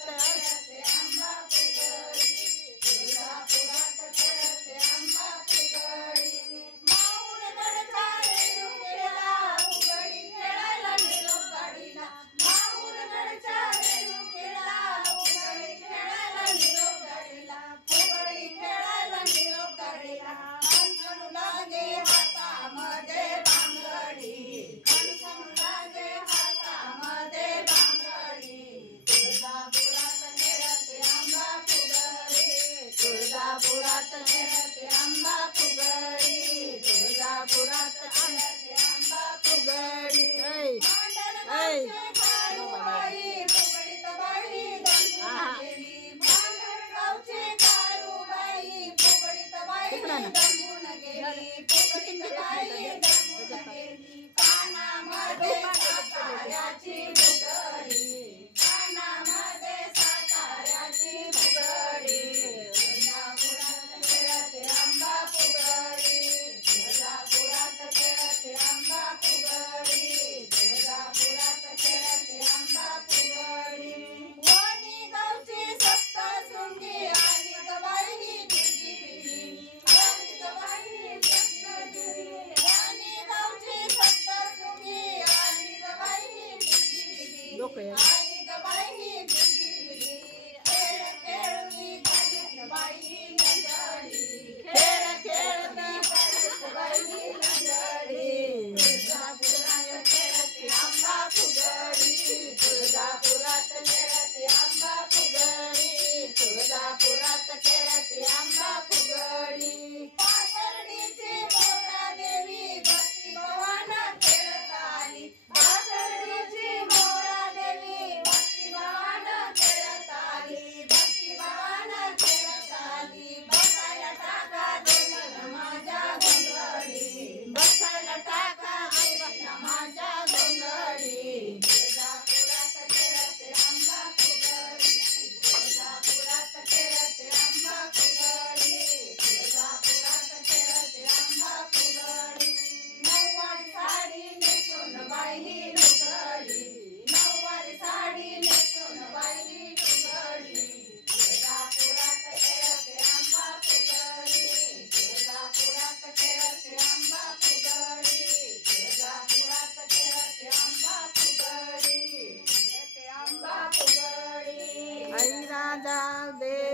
खेळते आंबा फुगडी तुळजापुरात खेळते आंबा फुगडी माहूरगडचा रेणुकेला फुगडी खेळायला निरोप गाडीला माहूरगडच्या रेणुकेला फुगडी खेळायला निरोप गाडीला फुगडी खेळायला निरोप गाडीला खणखणू लागे हातामध्ये बांगडी खणखणू लागे हातामध्ये बांगडी तुळजापुरात खेळते आंबा फुगडी तुळजापुरात खेळते आंबा फुगडी तुळजापुरात खेळते आंबा फुगडी मांडरगावचे काळूबाई फुगडीत बाई गंगून गेली मांडरगावचे काळूबाई फुगडीत बाई गंगून गेली फुगडीत बाई गंगून गेली कानामध्ये साताऱ्याची फुगडी कानामध्ये साताऱ्याची फुगडी तुळजापुरात खेळते आंबा फुगडी तुळजापुरात खेळते आंबा फुगडी तुळजापुरात खेळते आंबा फुगडी वणी गावची सप्तशृंगी आली ग बाई तुझी पिढी आली ग बाई तुझी पिढी वणी गावची सप्तशृंगी आली ग बाई तुझी पिढी आली ग बाई तुझी पिढी खेळ खेळती गाडीत बाई लंगडी खेळ खेळती गाडीत बाई लंगडी तुळजापुरात खेळते आंबा फुगडी तुळजापुरात खेळते आंबा फुगडी तुळजापुरात खेळते आंबा फुगडी पाथर्डीची मोरा देवी भक्ती भवाना खेळत आली पाथर्डीची मोरा देवी भक्ती भवाना खेळत आली भक्ती भवाना खेळत आली बसायला टाका देवीला माझ्या घोंगडी बसायला टाका आईला माझ्या घोंगडी तुळजापुरात खेळते आंबा फुगडी तुळजापुरात खेळते आंबा फुगडी तुळजापुरात खेळते आंबा फुगडी नऊवारी साडी नेसून बाई लुगडी नऊवारी साडी नेसून बाई लुगडी तुळजापुरात खेळते आंबा फुगडी तुळजापुरात खेळते आंबा फुगडी तुळजापुरात खेळते आंबा फुगडी खेळते आंबा फुगडी आई राजा दे